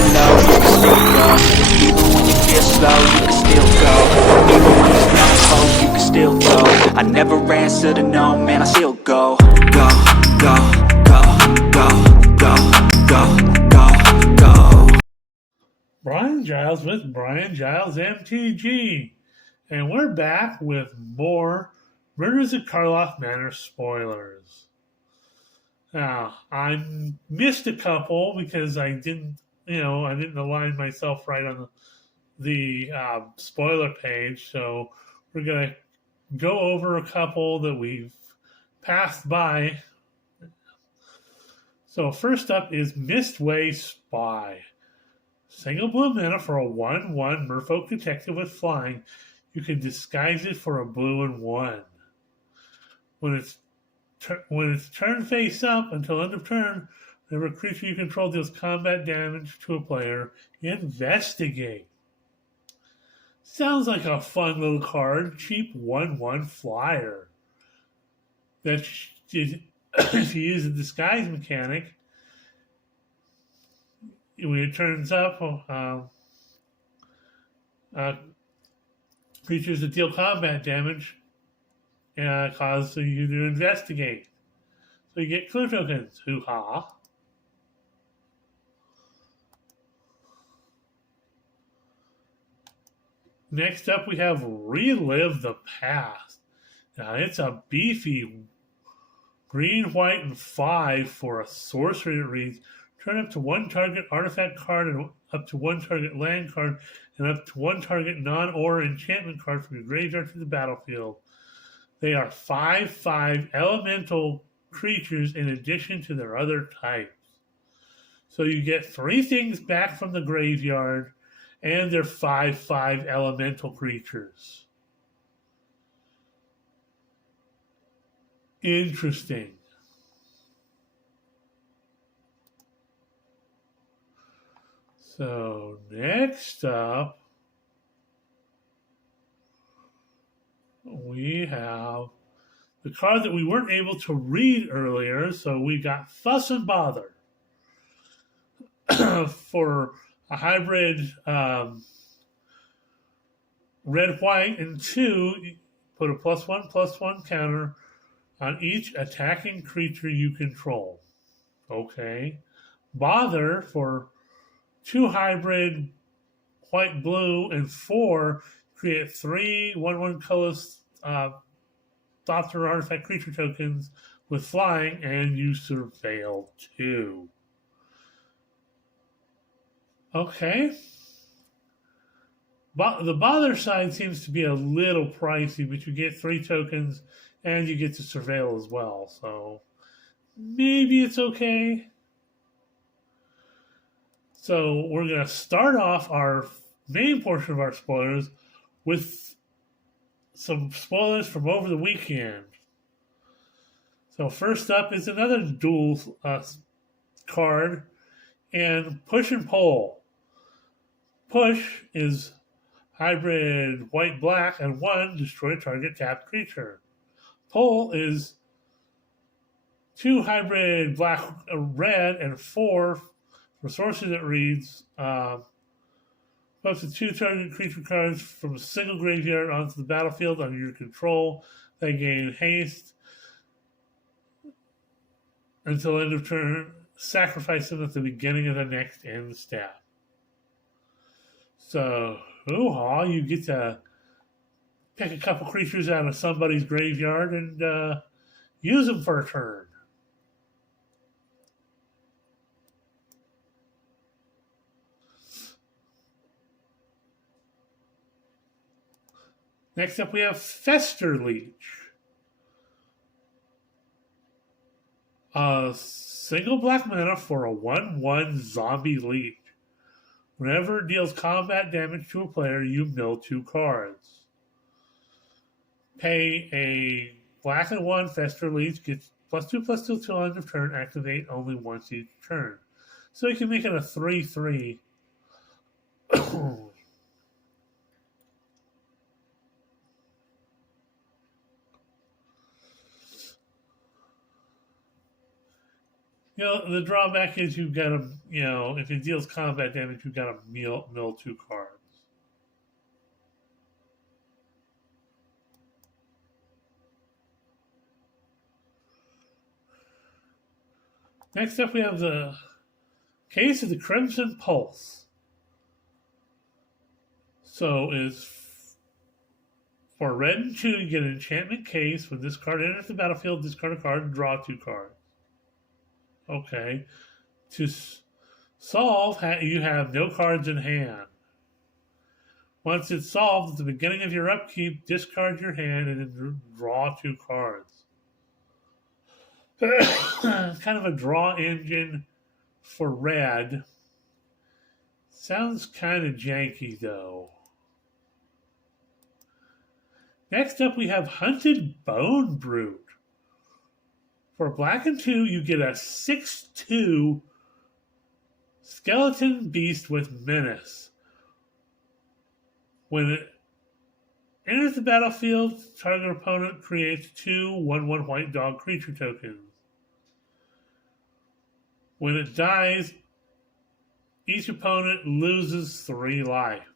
get low, you can still go. Even when you feel slow, you can still go. Even when there's no hope, you can still go. I never answer to no, man, I still go. Go, go, go, go, go, go, go, go. Brian Giles with Brian Giles MTG. And we're back with more Murders at Karlov Manor spoilers. Now, I missed a couple because I didn't align myself right on the spoiler page. So we're going to go over a couple that we've passed by. So first up is Mistway Spy. Single blue mana for a 1/1 merfolk detective with flying. You can disguise it for a blue and 1. When it's turned face up until end of turn, whenever creature you control deals combat damage to a player, investigate. Sounds like a fun little card. Cheap 1/1 flyer. That if you use a disguise mechanic, when it turns up, creatures that deal combat damage cause you to investigate. So you get clue tokens. Hoo-ha. Next up, we have Relive the Past. Now, it's a beefy green, white, and 5 for a sorcery that reads, turn up to one target artifact card and up to one target land card and up to one target non-aura enchantment card from your graveyard to the battlefield. They are 5/5 elemental creatures in addition to their other types. So you get 3 things back from the graveyard, and they're 5/5 elemental creatures. Interesting. So next up, we have the card that we weren't able to read earlier. So we got Fuss and Bother for a hybrid red-white, and 2, put a +1/+1 counter on each attacking creature you control. Okay. Bother for 2 hybrid white-blue and 4, create 3 1/1 colorless thoughts or artifact creature tokens with flying, and you surveil 2. Okay. The Bother side seems to be a little pricey, but you get 3 tokens and you get to surveil as well. So maybe it's okay. So we're going to start off our main portion of our spoilers with some spoilers from over the weekend. So first up is another dual card, and Push and Pull. Push is hybrid white-black, and 1, destroy target tapped creature. Pull is 2 hybrid black-red, and 4 for sorcery that reads, up to 2 target creature cards from a single graveyard onto the battlefield under your control. They gain haste until end of turn. Sacrifice them at the beginning of the next end step. So, hoo-ha, you get to pick a couple creatures out of somebody's graveyard and use them for a turn. Next up, we have Fester Leech. A single black mana for a 1/1 zombie leech. Whenever it deals combat damage to a player, you mill 2 cards. Pay a black and 1 Fester Leech, gets +2/+2 till end of turn, activate only once each turn. So you can make it a 3/3. The drawback is you've got to, if it deals combat damage, you've got to mill 2 cards. Next up, we have the Case of the Crimson Pulse. So is for red and 2, you get an enchantment case. When this card enters the battlefield, discard a card and draw 2 cards. Okay. To solve, you have no cards in hand. Once it's solved, at the beginning of your upkeep, discard your hand and then draw 2 cards. Kind of a draw engine for red. Sounds kind of janky, though. Next up, we have Hunted Bone Brute. For black and 2, you get a 6/2 skeleton beast with menace. When it enters the battlefield, target opponent creates 2 1/1 white dog creature tokens. When it dies, each opponent loses 3 life.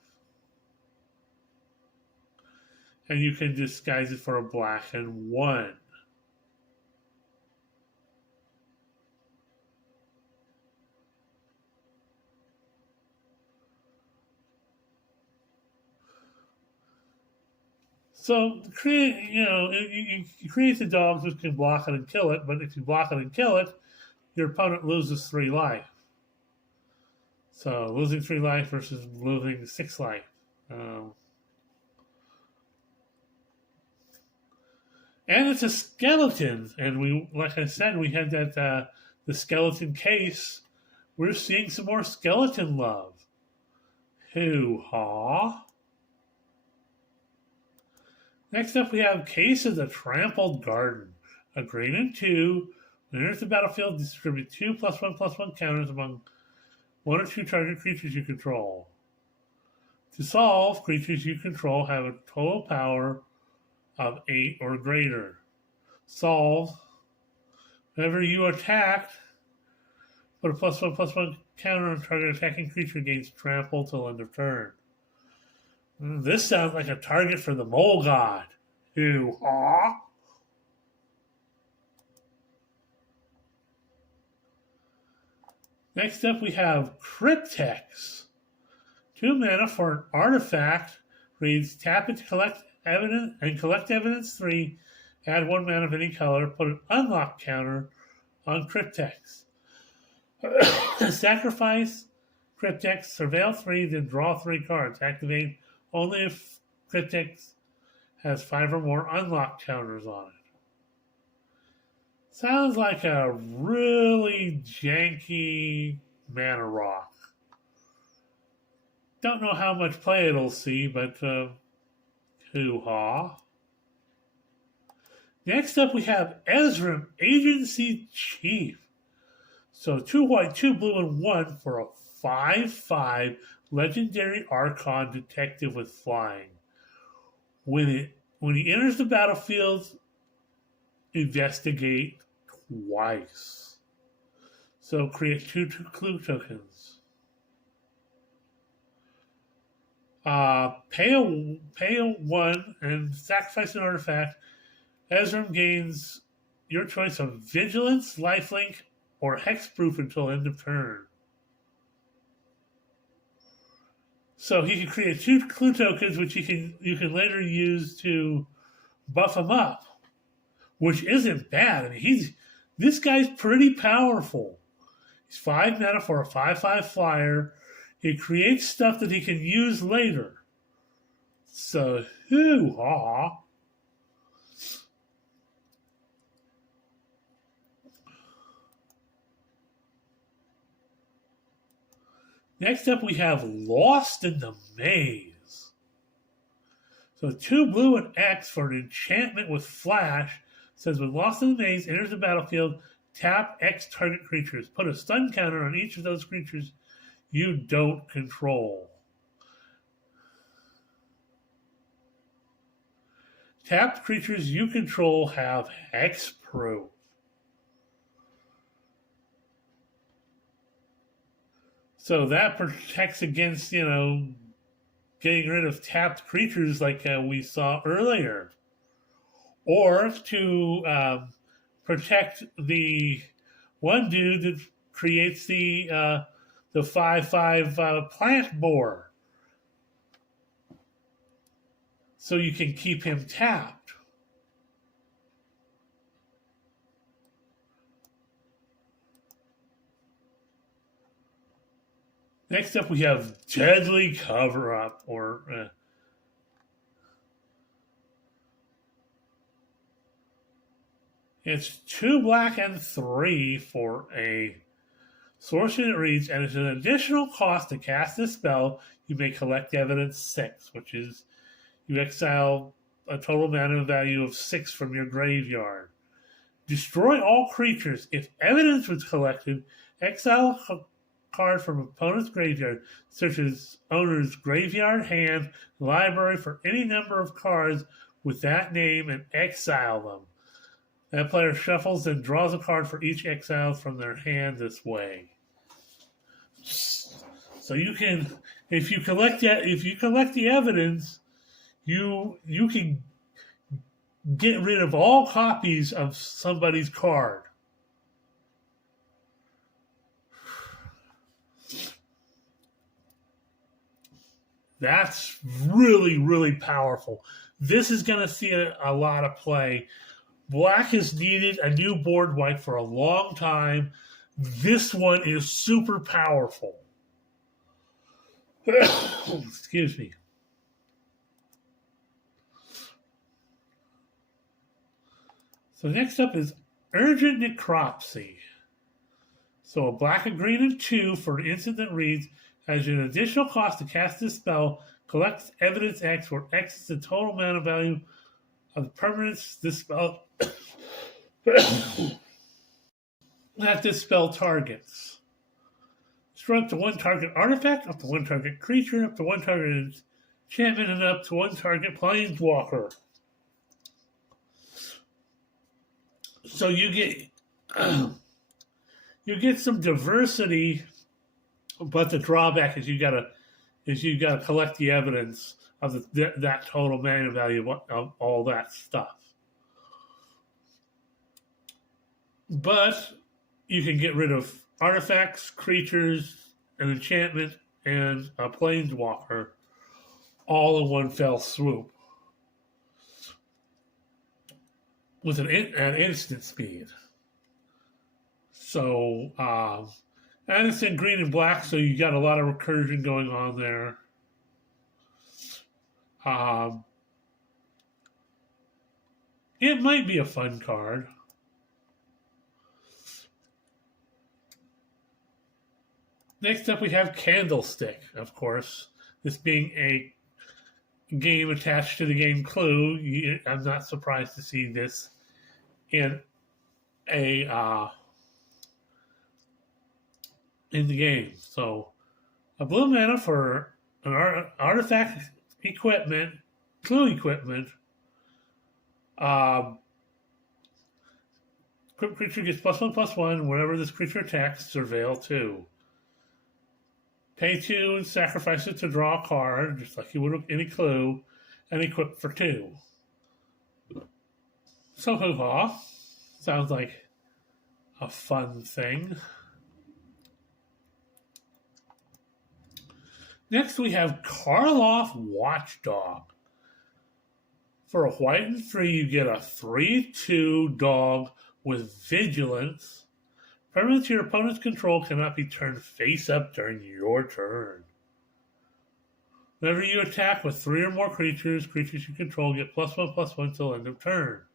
And you can disguise it for a black and 1. So, it creates the dogs which can block it and kill it, but if you block it and kill it, your opponent loses 3 life. So, losing 3 life versus losing 6 life. And it's a skeleton, and like I said, we had that the skeleton case. We're seeing some more skeleton love. Hoo-ha. Next up, we have Case of the Trampled Garden. A green and 2. When it enters the battlefield, distribute 2 +1/+1 counters among 1 or 2 target creatures you control. To solve, creatures you control have a total power of 8 or greater. Solve. Whenever you attacked, put a +1/+1 counter on target attacking creature against trample till end of turn. This sounds like a target for the Mole God. Hoo-ha! Next up, we have Cryptex. 2 mana for an artifact. Reads, tap it to collect evidence and collect evidence 3. Add 1 mana of any color. Put an unlock counter on Cryptex. Sacrifice Cryptex, surveil 3, then draw 3 cards. Activate only if Cryptex has 5 or more unlock counters on it. Sounds like a really janky mana rock. Don't know how much play it'll see, but hoo-ha. Next up, we have Ezram, Agency Chief. So 2 white, 2 blue, and 1 for a 5/5 legendary Archon detective with flying. When he enters the battlefield, investigate twice. So create 2 clue tokens. Pay a 1 and sacrifice an artifact. Ezram gains your choice of Vigilance, Lifelink, or Hexproof until end of turn. So he can create 2 clue tokens, which you can later use to buff him up, which isn't bad. I mean, this guy's pretty powerful. He's 5 mana for a 5/5 flyer. He creates stuff that he can use later. So, hoo-ha. Next up, we have Lost in the Maze. So 2 blue and X for an enchantment with flash. Says when Lost in the Maze enters the battlefield, tap X target creatures. Put a stun counter on each of those creatures you don't control. Tapped creatures you control have hexproof. So that protects against, getting rid of tapped creatures like we saw earlier. Or to protect the one dude that creates the 5/5 plant boar. So you can keep him tapped. Next up, we have Deadly Cover Up, or it's 2 black and 3 for a sorcery that reads, and it's an additional cost to cast this spell. You may collect evidence 6, which is you exile a total mana value of 6 from your graveyard. Destroy all creatures. If evidence was collected, exile a card from opponent's graveyard, such as owner's graveyard, hand, library, for any number of cards with that name, and exile them. That player shuffles and draws a card for each exile from their hand this way. So you can, if you collect the evidence, you can get rid of all copies of somebody's card. That's really, really powerful. This is going to see a lot of play. Black has needed a new board wipe for a long time. This one is super powerful. Excuse me. So next up is Urgent Necropsy. So a black, a green, and 2 for an instant that reads, as an additional cost to cast this spell, collects evidence X, where X is the total mana value of the permanents this spell that this spell targets. Destroy up to 1 target artifact, up to 1 target creature, up to 1 target enchantment, and up to 1 target planeswalker. So you get some diversity, but the drawback is you gotta collect the evidence of that total mana value of all that stuff. But you can get rid of artifacts, creatures, an enchantment, and a planeswalker all in one fell swoop with an instant speed. So, and it's in green and black, so you got a lot of recursion going on there. It might be a fun card. Next up, we have Candlestick, of course. This being a game attached to the game Clue, I'm not surprised to see this in in the game. So, a blue mana for an artifact equipment, Clue equipment. Creature gets +1/+1 whenever this creature attacks. Surveil 2. Pay 2 and sacrifice it to draw a card, just like you would with any Clue, and equip for 2. So hoo-ha. Sounds like a fun thing. Next we have Karlov Watchdog. For a white and 3, you get a 3/2 dog with vigilance. Permanents your opponent's control cannot be turned face up during your turn. Whenever you attack with 3 or more creatures you control get +1/+1 till end of turn.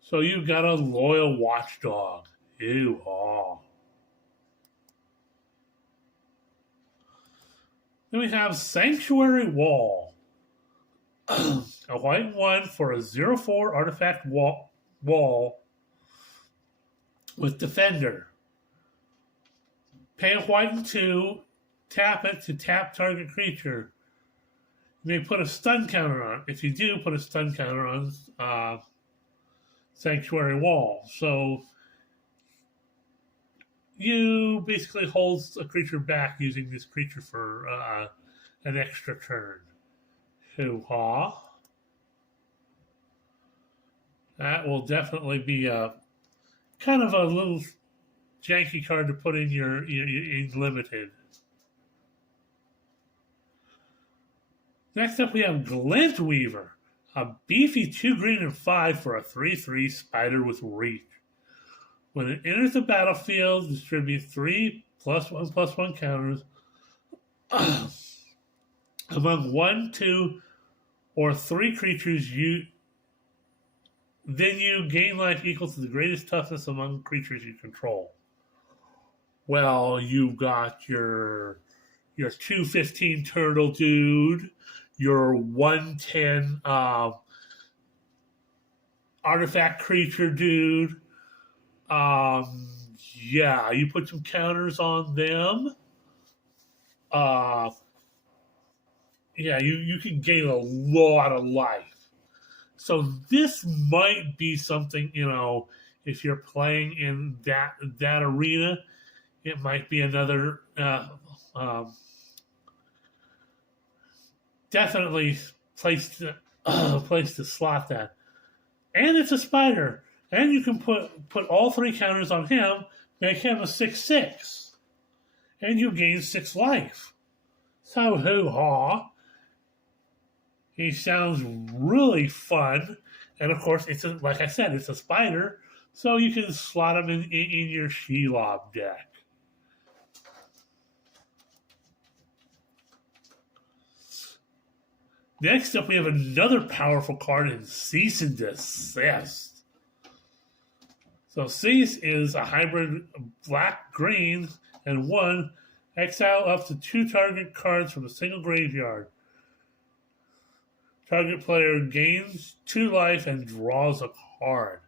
So you've got a loyal watchdog. Ew-haw. Then we have Sanctuary Wall. A white 1 for a 0/4 artifact wall with Defender. Pay a white and 2, tap it to tap target creature. You may put a stun counter on. If you do, put a stun counter on Sanctuary Wall. So you basically hold a creature back using this creature for an extra turn. Hoo-ha. That will definitely be a kind of a little janky card to put in your in limited. Next up, we have Glint Weaver, a beefy 2 green and 5 for a 3/3 spider with reach. When it enters the battlefield, distribute 3+1/+1 counters among 1, 2, or 3 creatures. Then you gain life equal to the greatest toughness among creatures you control. Well, you've got your 215 turtle dude, your 110 artifact creature dude. Yeah, you put some counters on them. Yeah, you can gain a lot of life. So this might be something, if you're playing in that arena, it might be another definitely place to slot that. And it's a spider, and you can put all 3 counters on him, make him a 6/6, and you gain 6 life. So hoo-ha! He sounds really fun, and of course, like I said, it's a spider, so you can slot him in your Shelob deck. Next up, we have another powerful card in Cease and Desist. So Cease is a hybrid black-green and 1. Exile up to 2 target cards from a single graveyard. Target player gains 2 life and draws a card.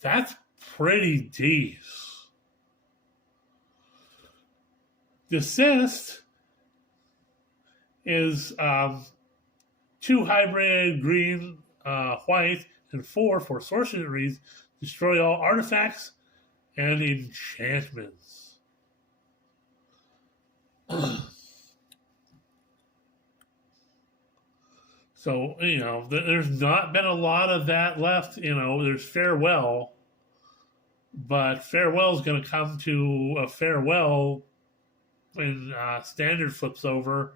That's pretty deep. Desist is 2 hybrid green, white, and 4 for sorceries. Destroy all artifacts and enchantments. So, there's not been a lot of that left. There's Farewell, but Farewell's going to come to a Farewell when Standard flips over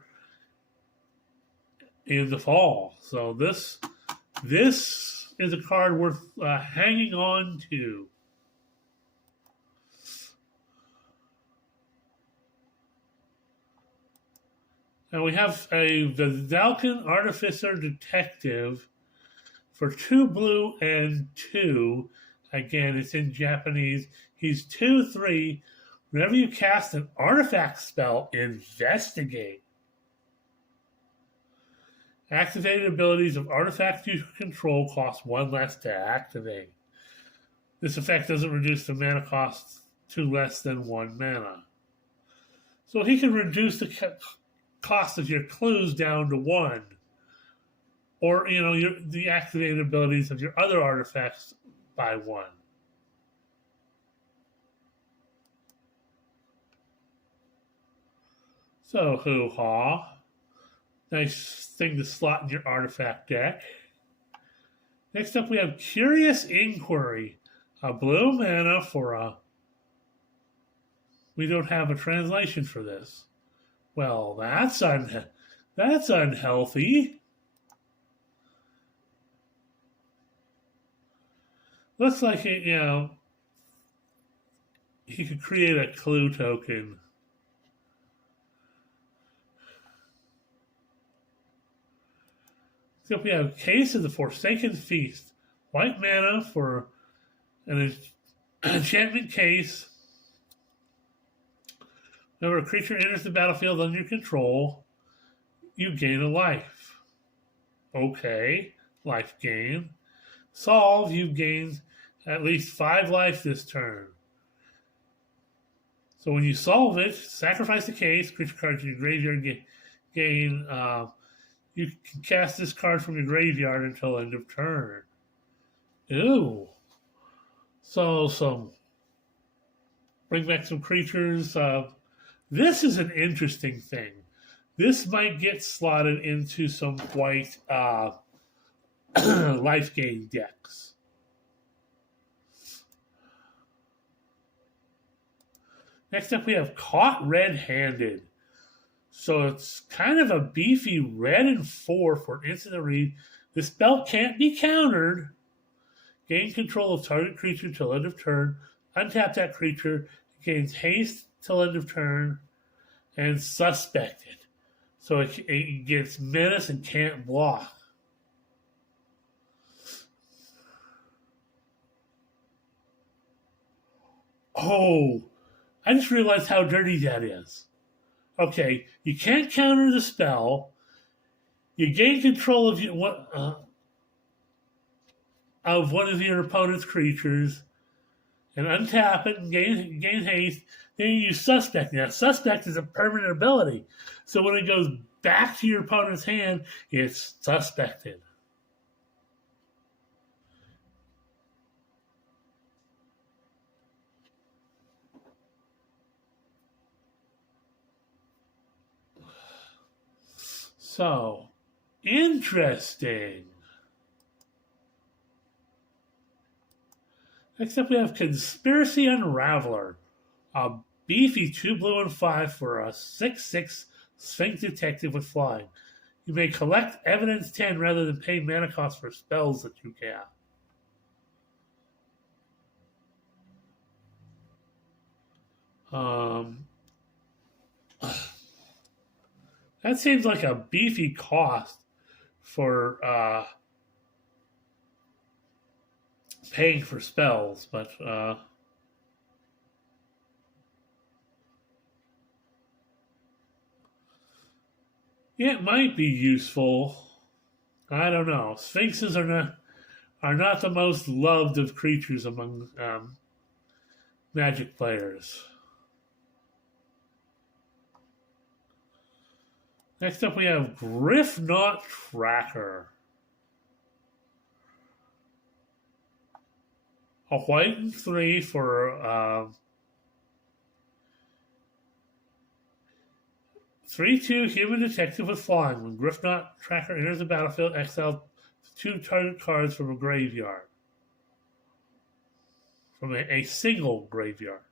in the fall. So this is a card worth hanging on to. Now we have the Valken Artificer Detective for 2 blue and 2. Again, it's in Japanese. He's 2/3. Whenever you cast an artifact spell, investigate. Activated abilities of artifacts you control cost 1 less to activate. This effect doesn't reduce the mana cost to less than 1 mana. So he can reduce the cost of your clues down to 1. Or, the activated abilities of your other artifacts by 1. So, hoo-ha. Nice thing to slot in your artifact deck. Next up, we have Curious Inquiry. A blue mana for a... We don't have a translation for this. Well, that's unhealthy. Looks like it, he could create a clue token. So we have Case of the Forsaken Feast. White mana for an enchantment case. Whenever a creature enters the battlefield under your control, you gain a life. Okay, life gain. Solve, you gain at least 5 life this turn. So when you solve it, sacrifice the case, creature cards in your graveyard gain. You can cast this card from your graveyard until end of turn. Ew. So some bring back some creatures. This is an interesting thing. This might get slotted into some quite life gain decks. Next up, we have Caught Red-Handed. So it's kind of a beefy red and 4 for instant to read. The spell can't be countered. Gain control of target creature till end of turn. Untap that creature. It gains haste till end of turn. And suspected. So it gets menace and can't block. Oh, I just realized how dirty that is. Okay, you can't counter the spell. You gain control of one of your opponent's creatures, and untap it and gain haste. Then you use Suspect. Now, Suspect is a permanent ability, so when it goes back to your opponent's hand, it's suspected. So, interesting. Next up, we have Conspiracy Unraveler, a beefy 2 blue and 5 for a 6/6 Sphinx Detective with flying. You may collect evidence 10 rather than pay mana cost for spells that you cast. That seems like a beefy cost for paying for spells, but it might be useful. I don't know. Sphinxes are not the most loved of creatures among Magic players. Next up, we have Griffknot Tracker. A white and 3 for 3/2 human detective with flying. When Griffknot Tracker enters the battlefield, exile 2 target cards from a graveyard. From a single graveyard.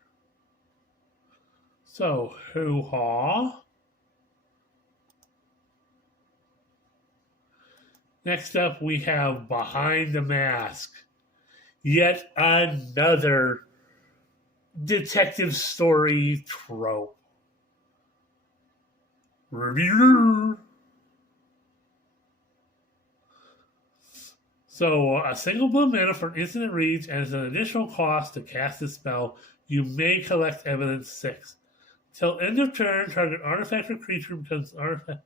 So, hoo-ha. Next up, we have Behind the Mask. Yet another detective story trope. So, a single blue mana for an instant it reads, and as an additional cost to cast this spell, you may collect evidence 6. Till end of turn, target artifact or creature becomes artifact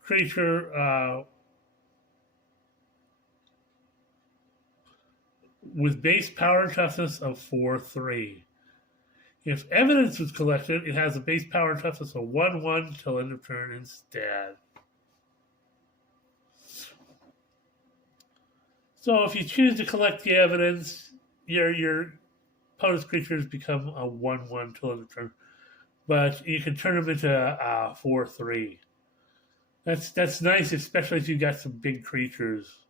creature with base power and toughness of 4/3. If evidence was collected, it has a base power and toughness of 1/1 till end of turn instead. So if you choose to collect the evidence, your opponent's creatures become a 1/1 till end of turn. But you can turn them into 4/3. That's nice, especially if you got some big creatures.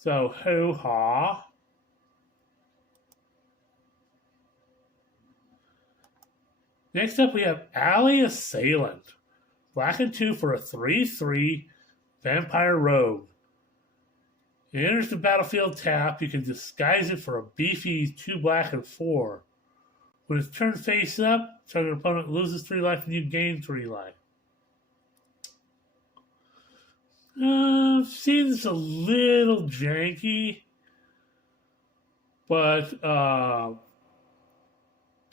So, hoo-ha. Next up, we have Alley Assailant. Black and 2 for a 3/3 vampire rogue. It enters the battlefield tap. You can disguise it for a beefy 2 black and 4. When it's turned face up, target opponent loses 3 life and you gain 3 life. Seems a little janky, but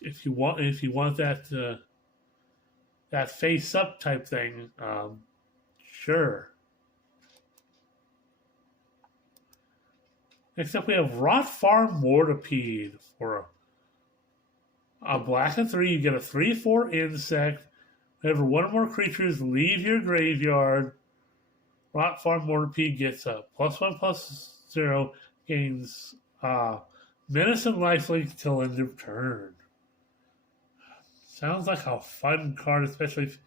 if you want that that face up type thing, sure. Next up, we have Rot Farm Mortipede for a black and 3. You get a 3/4 insect. Whenever one or more creatures leave your graveyard, Rot Farm Mortipede gets a +1/+0, gains Menace and lifelink till end of turn. Sounds like a fun card, especially if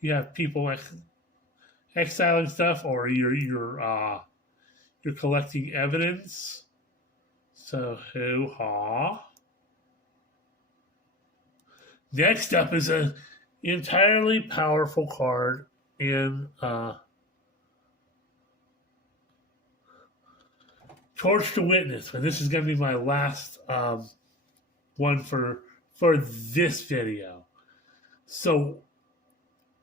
you have people like exiling stuff or you're collecting evidence. So hoo-ha. Next up is an entirely powerful card in Torch to Witness, and this is going to be my last one for this video. So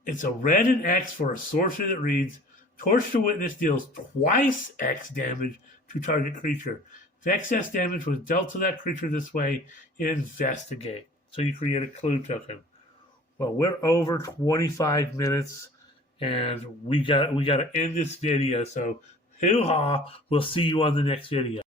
it's a red and X for a sorcery that reads, Torch to Witness deals twice X damage to target creature. If excess damage was dealt to that creature this way, investigate. So you create a clue token. Well, we're over 25 minutes, and we got to end this video. So hoo-ha, we'll see you on the next video.